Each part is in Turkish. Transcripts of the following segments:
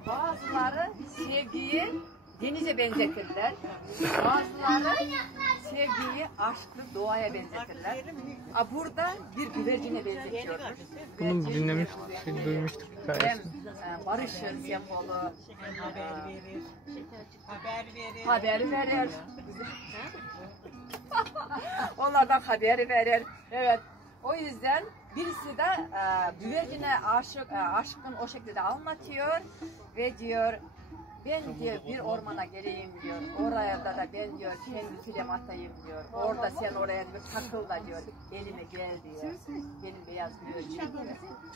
Bazıları sevgiyi denize benzetirler. Bazıları sevgiyi aşkı doğaya benzetirler. Burada bir güvercine benzetiyoruz. Bunu duymuştuk hikayesini. Barışın sembolü. Haber verir. Onlardan haber verir. Evet. O yüzden birisi de güvercine aşkın o şekilde anlatıyor ve diyor ben diyor bir ormana geleyim diyor. Oraya da ben diyor kendi film atayım diyor. Orada sen oraya diyor takıl da diyor. Elime gel diyor. Benim beyaz güvercin.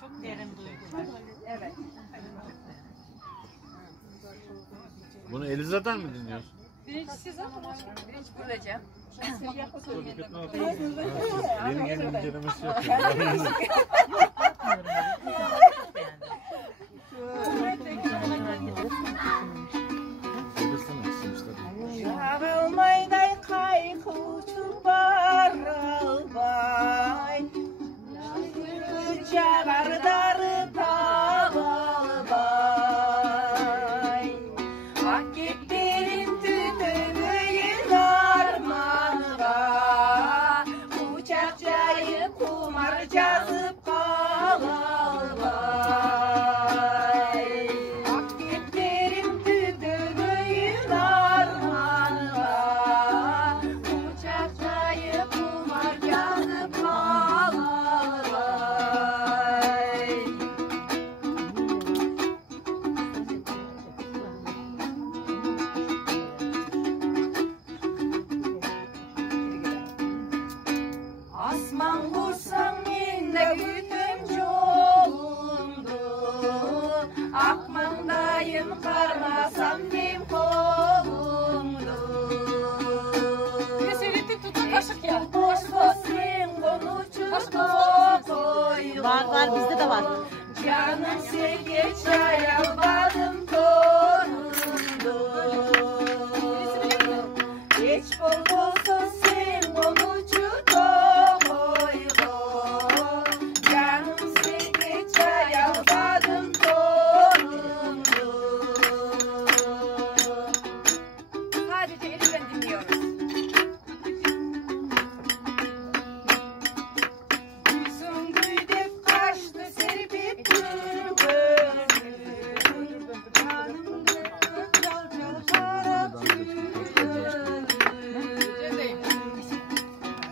Çok derin duygular. Evet. Bunu Eliza'dan mı dinliyorsun? Birincisi zaten. Birinci bulacağım. Yeni incelemesi yapıyorum. Ağılmayday kaykuçu baralbay Çağardarı tağalbay Ak gittirin tütünüyün armanıga Uçak çayı kumar cazıp kalalbay Ak gittirin tütünüyün armanıga Uçak çayı kumar cazıp kalalbay Asman vursam yine gütüm çolumdu Akmandayım karmasam benim kolumdu Seyrettik tutun kaşık ya. Var bizde de var. Canım sevgi çaya badım torundu Hiç olmazsa sen konucu toylu Canım sevgi çaya badım torundu Sadece elinden dinliyoruz. Yüzüm güydüp kaçtı serpip gönlüm Canımda çal çal para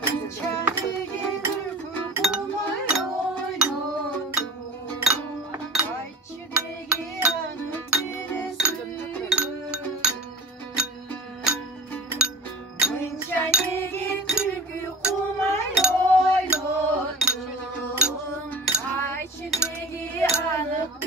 İçeri gelir kumay oynadım Ay çileği yanıp birisi Mınçanegi türkü kumay oynadım Ay çileği yanıp